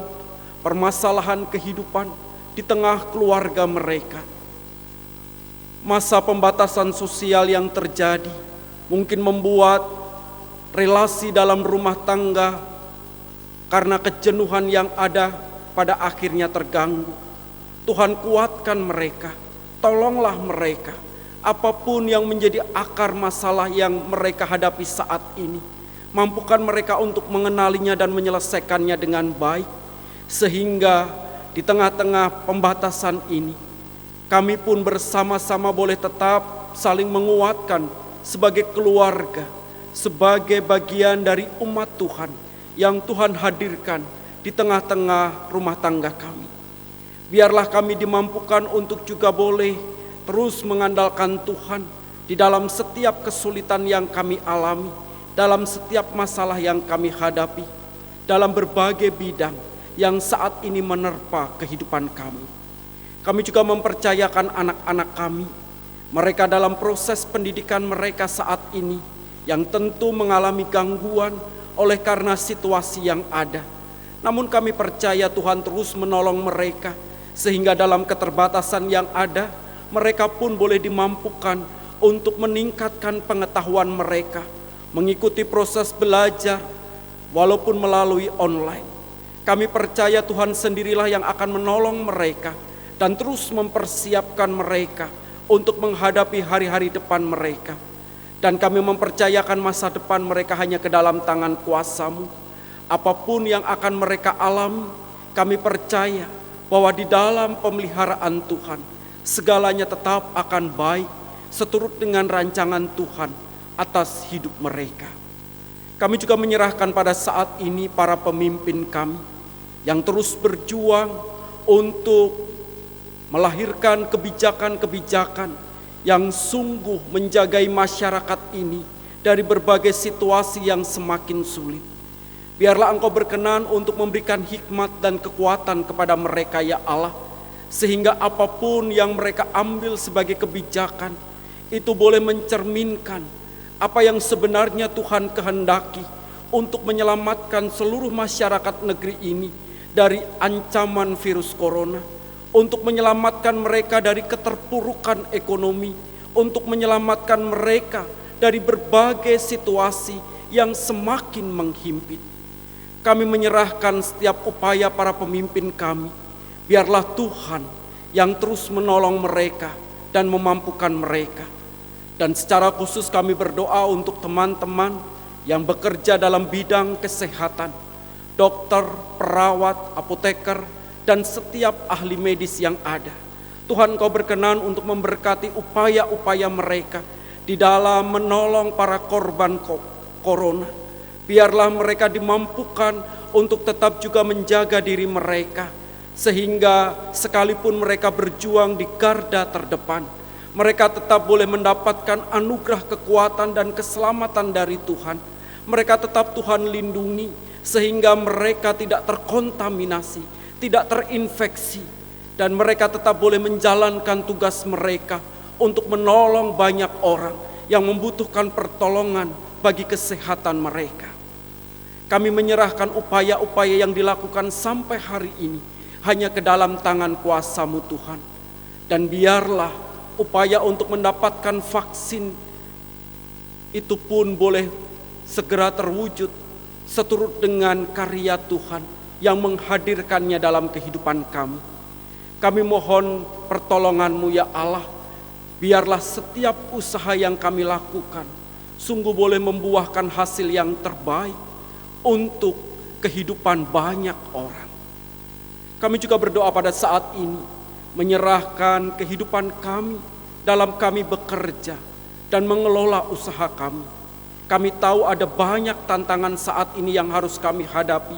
permasalahan kehidupan di tengah keluarga mereka. Masa pembatasan sosial yang terjadi mungkin membuat relasi dalam rumah tangga karena kejenuhan yang ada pada akhirnya terganggu. Tuhan kuatkan mereka, tolonglah mereka, apapun yang menjadi akar masalah yang mereka hadapi saat ini, Mampukan mereka untuk mengenalinya dan menyelesaikannya dengan baik, sehingga di tengah-tengah pembatasan ini, kami pun bersama-sama boleh tetap saling menguatkan sebagai keluarga, sebagai bagian dari umat Tuhan yang Tuhan hadirkan di tengah-tengah rumah tangga kami. Biarlah kami dimampukan untuk juga boleh terus mengandalkan Tuhan di dalam setiap kesulitan yang kami alami, dalam setiap masalah yang kami hadapi, dalam berbagai bidang yang saat ini menerpa kehidupan kami. Kami juga mempercayakan anak-anak kami, mereka dalam proses pendidikan mereka saat ini, yang tentu mengalami gangguan oleh karena situasi yang ada. Namun kami percaya Tuhan terus menolong mereka, sehingga dalam keterbatasan yang ada, mereka pun boleh dimampukan untuk meningkatkan pengetahuan mereka, mengikuti proses belajar walaupun melalui online. Kami percaya Tuhan sendirilah yang akan menolong mereka dan terus mempersiapkan mereka untuk menghadapi hari-hari depan mereka. Dan kami mempercayakan masa depan mereka hanya ke dalam tangan kuasa-Mu. Apapun yang akan mereka alami, kami percaya bahwa di dalam pemeliharaan Tuhan, segalanya tetap akan baik seturut dengan rancangan Tuhan atas hidup mereka. Kami juga menyerahkan pada saat ini para pemimpin kami yang terus berjuang untuk melahirkan kebijakan-kebijakan yang sungguh menjagai masyarakat ini dari berbagai situasi yang semakin sulit. Biarlah Engkau berkenan untuk memberikan hikmat dan kekuatan kepada mereka ya Allah, sehingga apapun yang mereka ambil sebagai kebijakan, itu boleh mencerminkan apa yang sebenarnya Tuhan kehendaki untuk menyelamatkan seluruh masyarakat negeri ini dari ancaman virus corona, untuk menyelamatkan mereka dari keterpurukan ekonomi, untuk menyelamatkan mereka dari berbagai situasi yang semakin menghimpit. Kami menyerahkan setiap upaya para pemimpin kami. Biarlah Tuhan yang terus menolong mereka dan memampukan mereka. Dan secara khusus kami berdoa untuk teman-teman yang bekerja dalam bidang kesehatan, dokter, perawat, apoteker, dan setiap ahli medis yang ada. Tuhan Kau berkenan untuk memberkati upaya-upaya mereka di dalam menolong para korban corona. Biarlah mereka dimampukan untuk tetap juga menjaga diri mereka, sehingga sekalipun mereka berjuang di garda terdepan, mereka tetap boleh mendapatkan anugerah kekuatan dan keselamatan dari Tuhan. Mereka tetap Tuhan lindungi, sehingga mereka tidak terkontaminasi, tidak terinfeksi, dan mereka tetap boleh menjalankan tugas mereka untuk menolong banyak orang yang membutuhkan pertolongan bagi kesehatan mereka. Kami menyerahkan upaya-upaya yang dilakukan sampai hari ini hanya ke dalam tangan kuasa-Mu Tuhan. Dan biarlah upaya untuk mendapatkan vaksin itu pun boleh segera terwujud seturut dengan karya Tuhan yang menghadirkannya dalam kehidupan kami. Kami mohon pertolongan-Mu ya Allah, biarlah setiap usaha yang kami lakukan sungguh boleh membuahkan hasil yang terbaik untuk kehidupan banyak orang. Kami juga berdoa pada saat ini, menyerahkan kehidupan kami dalam kami bekerja dan mengelola usaha kami. Kami tahu ada banyak tantangan saat ini yang harus kami hadapi.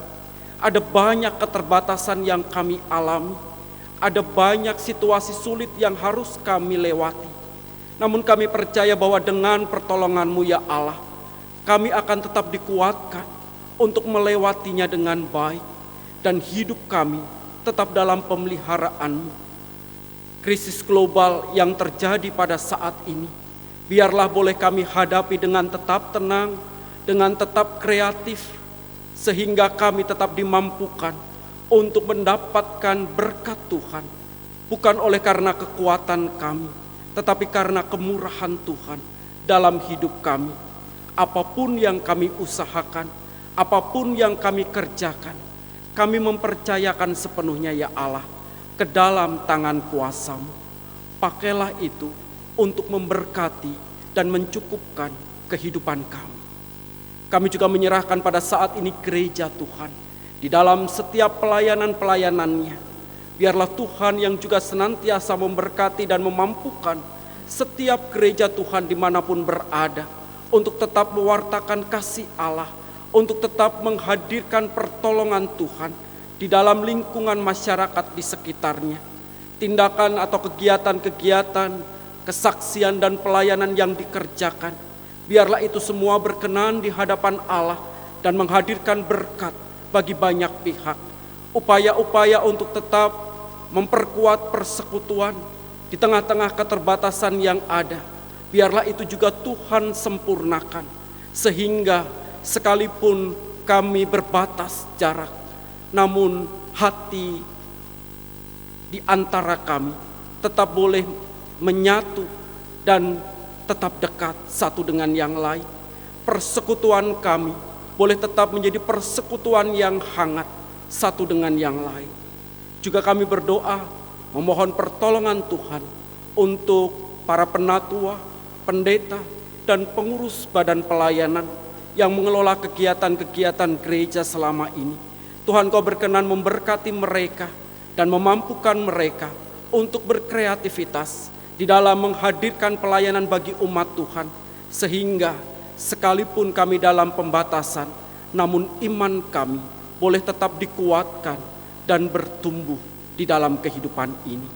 Ada banyak keterbatasan yang kami alami. Ada banyak situasi sulit yang harus kami lewati. Namun kami percaya bahwa dengan pertolongan-Mu ya Allah, kami akan tetap dikuatkan untuk melewatinya dengan baik, dan hidup kami tetap dalam pemeliharaan-Mu. Krisis global yang terjadi pada saat ini, biarlah boleh kami hadapi dengan tetap tenang, dengan tetap kreatif, sehingga kami tetap dimampukan untuk mendapatkan berkat Tuhan, bukan oleh karena kekuatan kami, tetapi karena kemurahan Tuhan dalam hidup kami. Apapun yang kami usahakan, apapun yang kami kerjakan, kami mempercayakan sepenuhnya ya Allah ke dalam tangan kuasa-Mu. Pakailah itu untuk memberkati dan mencukupkan kehidupan kami. Kami juga menyerahkan pada saat ini gereja Tuhan. Di dalam setiap pelayanan-pelayanannya, biarlah Tuhan yang juga senantiasa memberkati dan memampukan setiap gereja Tuhan dimanapun berada, untuk tetap mewartakan kasih Allah, untuk tetap menghadirkan pertolongan Tuhan di dalam lingkungan masyarakat di sekitarnya. Tindakan atau kegiatan-kegiatan, kesaksian dan pelayanan yang dikerjakan, biarlah itu semua berkenan di hadapan Allah dan menghadirkan berkat bagi banyak pihak. Upaya-upaya untuk tetap memperkuat persekutuan di tengah-tengah keterbatasan yang ada, biarlah itu juga Tuhan sempurnakan, sehingga sekalipun kami berbatas jarak, namun hati di antara kami tetap boleh menyatu dan tetap dekat satu dengan yang lain. Persekutuan kami boleh tetap menjadi persekutuan yang hangat satu dengan yang lain. Juga kami berdoa memohon pertolongan Tuhan untuk para penatua, pendeta, dan pengurus badan pelayanan yang mengelola kegiatan-kegiatan gereja selama ini. Tuhan, Kau berkenan memberkati mereka dan memampukan mereka untuk berkreativitas di dalam menghadirkan pelayanan bagi umat Tuhan, sehingga sekalipun kami dalam pembatasan, namun iman kami boleh tetap dikuatkan dan bertumbuh di dalam kehidupan ini.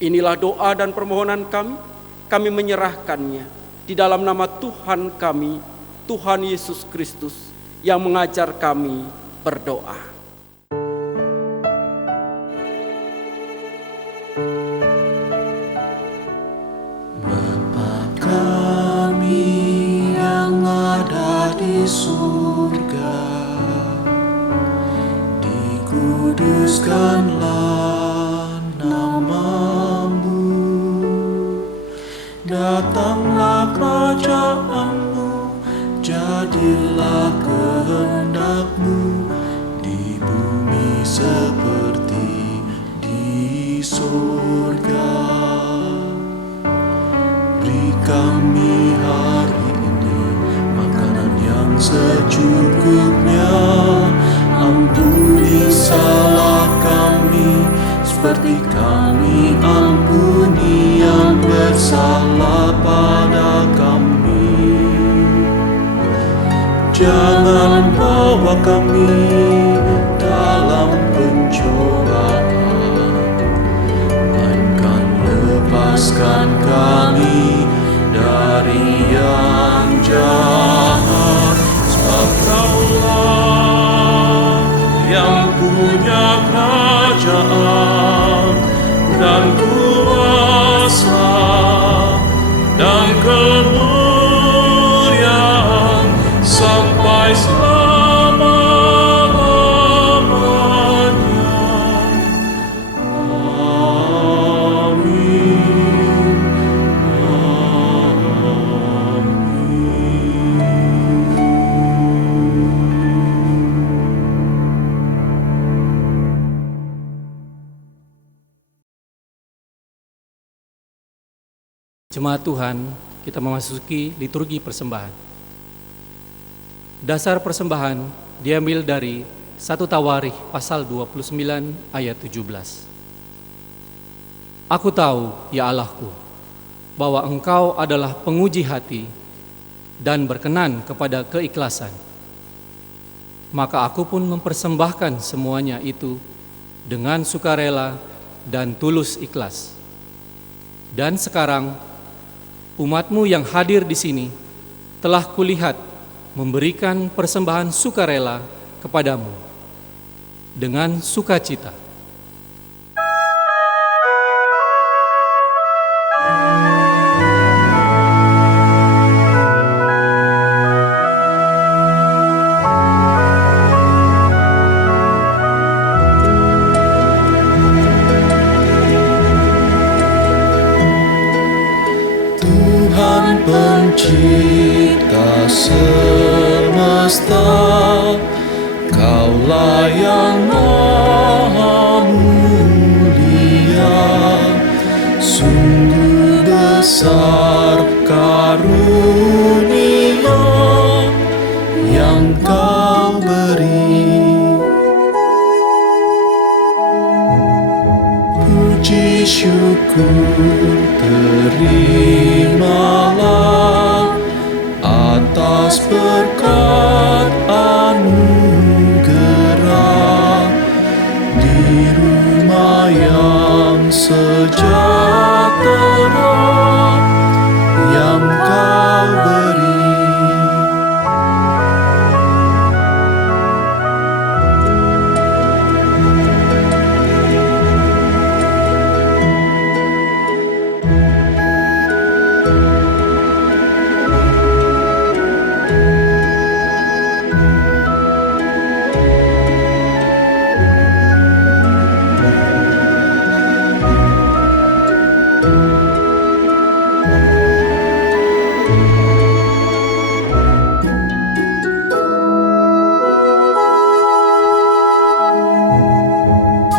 Inilah doa dan permohonan kami menyerahkannya di dalam nama Tuhan kami, Tuhan Yesus Kristus, yang mengajar kami berdoa. Surga, dikuduskanlah nama-Mu, datanglah kerajaan-Mu, jadilah kehendak-Mu di bumi seperti di surga. Beri kami hari secukupnya, ampuni salah kami seperti kami ampuni yang bersalah pada kami. Jangan bawa kami dalam pencobaan, melainkan lepaskan kami dari yang jahat. Kaulah yang punya kerajaan dan kuasa dan kemuliaan sampai selama-lamanya. Amin. Jemaat Tuhan, kita memasuki liturgi persembahan. Dasar persembahan diambil dari 1 Tawarikh pasal 29 ayat 17. Aku tahu, ya Allahku, bahwa Engkau adalah penguji hati dan berkenan kepada keikhlasan. Maka aku pun mempersembahkan semuanya itu dengan sukarela dan tulus ikhlas. Dan sekarang umat-Mu yang hadir di sini telah kulihat memberikan persembahan sukarela kepadamu dengan sukacita. Pencipta semesta, Kaulah yang maha mulia, sungguh besar karunia yang syukur terimalah atas berkat anugerah di rumah yang sejahtera yang Kau beri.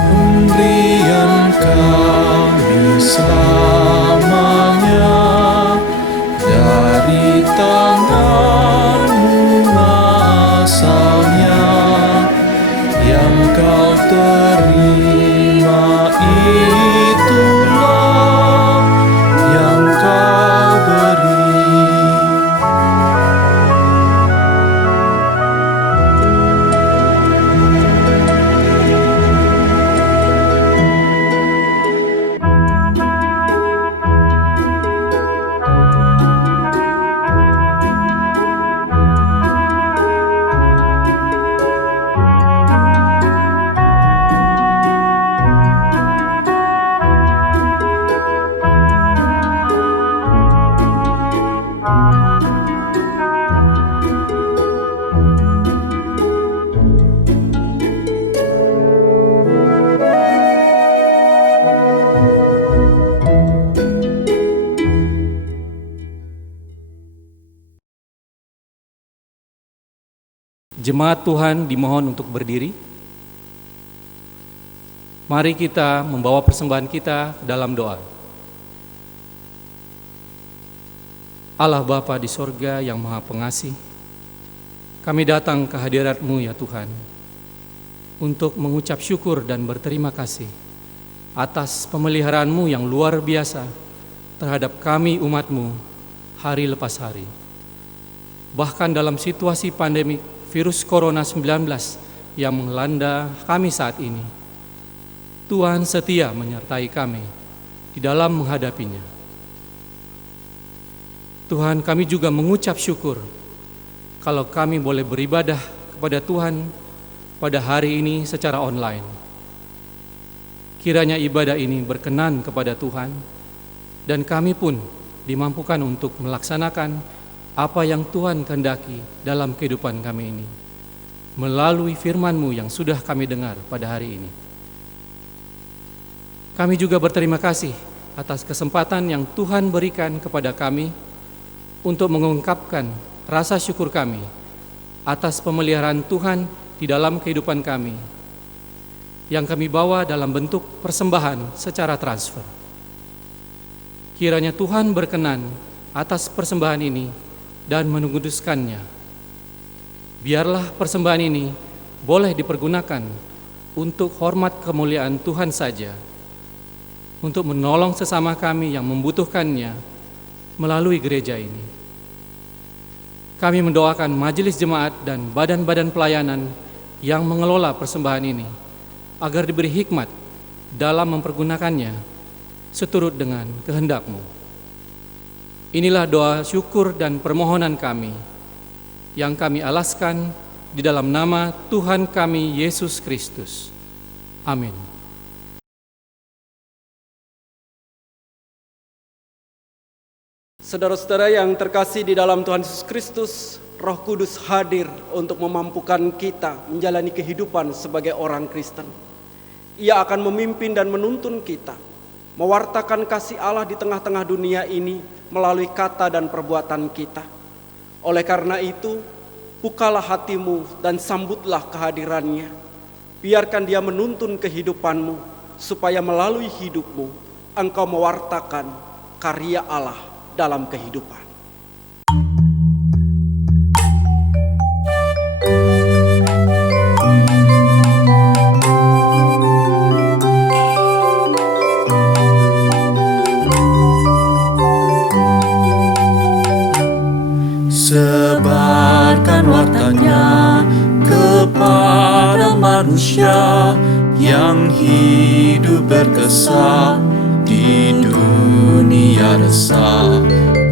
Pemberian kami selamanya dari tangan-Mu asalnya, yang Kau terima itulah yang Kau beri. Jemaat Tuhan dimohon untuk berdiri. Mari kita membawa persembahan kita dalam doa. Allah Bapa di sorga yang Maha Pengasih, kami datang ke hadirat-Mu ya Tuhan, untuk mengucap syukur dan berterima kasih atas pemeliharaan-Mu yang luar biasa terhadap kami umat-Mu hari lepas hari. Bahkan dalam situasi pandemi virus Corona 19 yang melanda kami saat ini, Tuhan setia menyertai kami di dalam menghadapinya. Tuhan, kami juga mengucap syukur kalau kami boleh beribadah kepada Tuhan pada hari ini secara online. Kiranya ibadah ini berkenan kepada Tuhan, dan kami pun dimampukan untuk melaksanakan apa yang Tuhan kehendaki dalam kehidupan kami ini, melalui firman-Mu yang sudah kami dengar pada hari ini. Kami juga berterima kasih atas kesempatan yang Tuhan berikan kepada kami untuk mengungkapkan rasa syukur kami atas pemeliharaan Tuhan di dalam kehidupan kami, yang kami bawa dalam bentuk persembahan secara transfer. Kiranya Tuhan berkenan atas persembahan ini dan menguduskannya. Biarlah persembahan ini boleh dipergunakan untuk hormat kemuliaan Tuhan saja, untuk menolong sesama kami yang membutuhkannya melalui gereja ini. Kami mendoakan majelis jemaat dan badan-badan pelayanan yang mengelola persembahan ini, agar diberi hikmat dalam mempergunakannya seturut dengan kehendak-Mu. Inilah doa syukur dan permohonan kami yang kami alaskan di dalam nama Tuhan kami Yesus Kristus. Amin. Saudara-saudara yang terkasih di dalam Tuhan Yesus Kristus, Roh Kudus hadir untuk memampukan kita menjalani kehidupan sebagai orang Kristen. Ia akan memimpin dan menuntun kita, mewartakan kasih Allah di tengah-tengah dunia ini melalui kata dan perbuatan kita. Oleh karena itu, bukalah hatimu dan sambutlah kehadirannya. Biarkan Dia menuntun kehidupanmu, supaya melalui hidupmu engkau mewartakan karya Allah dalam kehidupan. manusia yang hidup berkesan di dunia resah.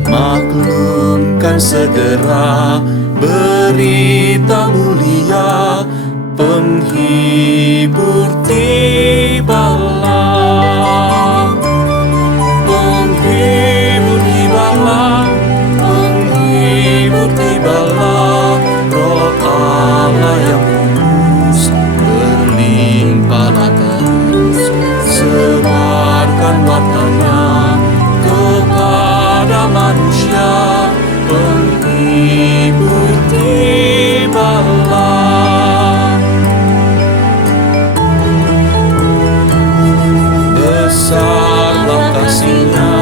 Maklumkan segera berita mulia, penghibur tibalah. Penghibur tibalah, penghibur tibalah, Roh Allah yang kudus berlimpahlah terus. Sebarkan wartanya kepada manusia, penghibur tibalah. Besarlah kasih-Nya,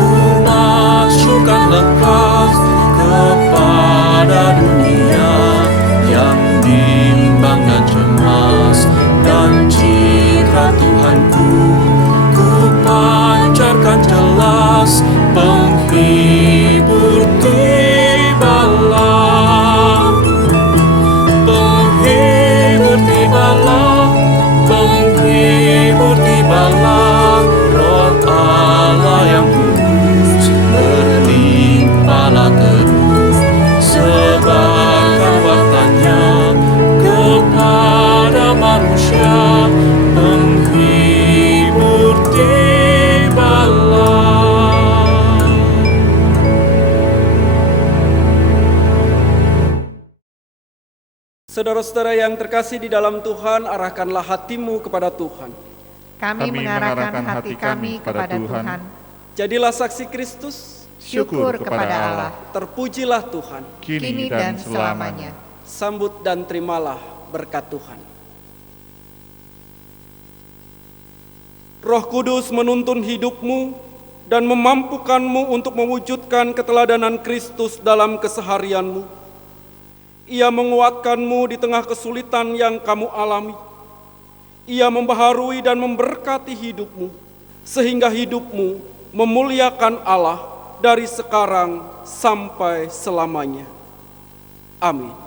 umat syukur lekas kepada dunia yang bimbang dan cemas. Dan citra Tuhanku ku pancarkan jelas, penghibur tibalah. Penghibur tibalah, penghibur tibalah, Roh Allah yang kudus berlimpahlah terus. Sebarkan wartanya kepada manusia, penghibur tibalah. Saudara-saudara yang terkasih di dalam Tuhan, arahkanlah hatimu kepada Tuhan. Kami mengarahkan hati kami kepada Tuhan. Jadilah saksi Kristus, Syukur kepada Allah, terpujilah Tuhan. kini dan selamanya. Sambut dan terimalah berkat Tuhan. Roh Kudus menuntun hidupmu dan memampukanmu untuk mewujudkan keteladanan Kristus dalam keseharianmu. Ia menguatkanmu di tengah kesulitan yang kamu alami. Ia membaharui dan memberkati hidupmu, sehingga hidupmu memuliakan Allah dari sekarang sampai selamanya. Amin.